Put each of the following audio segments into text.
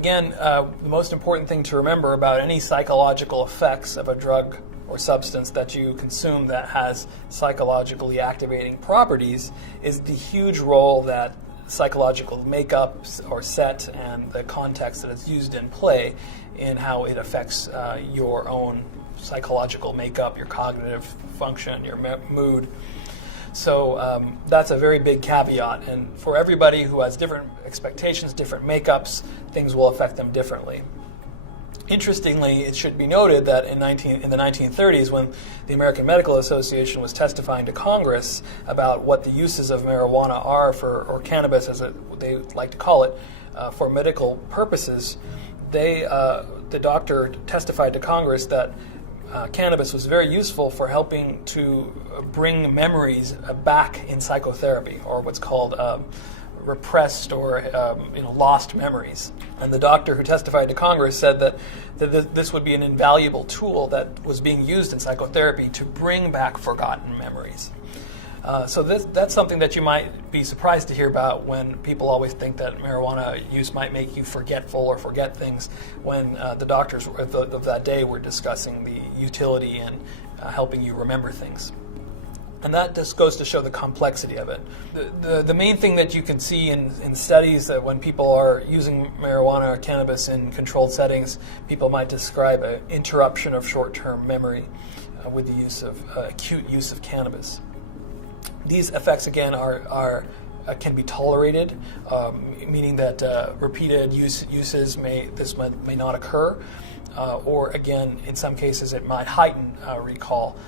Again, the most important thing to remember about any psychological effects of a drug or substance that you consume that has psychologically activating properties is the huge role that psychological makeup or set and the context that it's used in play in how it affects your own psychological makeup, your cognitive function, your mood. So that's a very big caveat, and for everybody who has different expectations, different makeups, things will affect them differently. Interestingly, it should be noted that in the 1930s, when the American Medical Association was testifying to Congress about what the uses of marijuana are or cannabis, as they like to call it, for medical purposes, the doctor testified to Congress that cannabis was very useful for helping to bring memories back in psychotherapy, or what's called repressed or lost memories. And the doctor who testified to Congress said that this would be an invaluable tool that was being used in psychotherapy to bring back forgotten memories. So that's something that you might be surprised to hear about when people always think that marijuana use might make you forgetful or forget things, when the doctors of that day were discussing the utility in helping you remember things. And that just goes to show the complexity of it. The main thing that you can see in studies that when people are using marijuana or cannabis in controlled settings, people might describe an interruption of short-term memory with the use of acute use of cannabis. These effects, again, can be tolerated, meaning that repeated uses may not occur, or again, in some cases, it might heighten recall.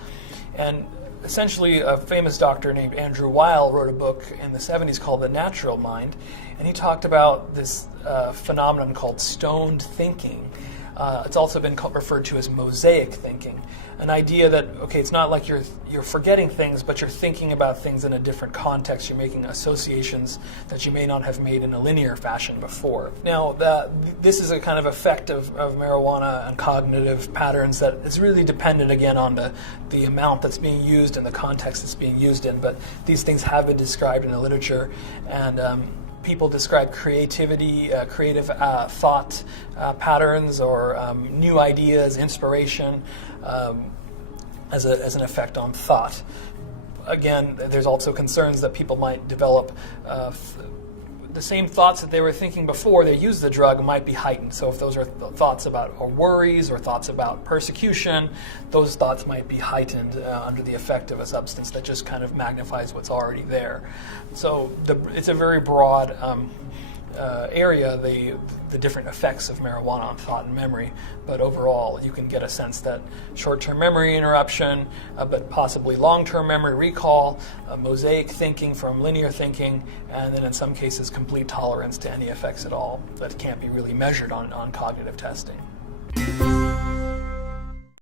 And essentially, a famous doctor named Andrew Weil wrote a book in the 70s called The Natural Mind, and he talked about this phenomenon called stoned thinking. It's also been referred to as mosaic thinking, an idea that, okay, it's not like you're forgetting things, but you're thinking about things in a different context. You're making associations that you may not have made in a linear fashion before. Now, this is a kind of effect of marijuana and cognitive patterns that is really dependent, again, on the amount that's being used and the context it's being used in, but these things have been described in the literature, and people describe creativity, creative thought patterns, or new ideas, inspiration, as an effect on thought. Again, there's also concerns that people might develop the same thoughts that they were thinking before they used the drug might be heightened. So if those are thoughts about or worries or thoughts about persecution, those thoughts might be heightened under the effect of a substance that just kind of magnifies what's already there. So it's a very broad area, the different effects of marijuana on thought and memory, but overall you can get a sense that short-term memory interruption, but possibly long-term memory recall, mosaic thinking from linear thinking, and then in some cases complete tolerance to any effects at all that can't be really measured on cognitive testing.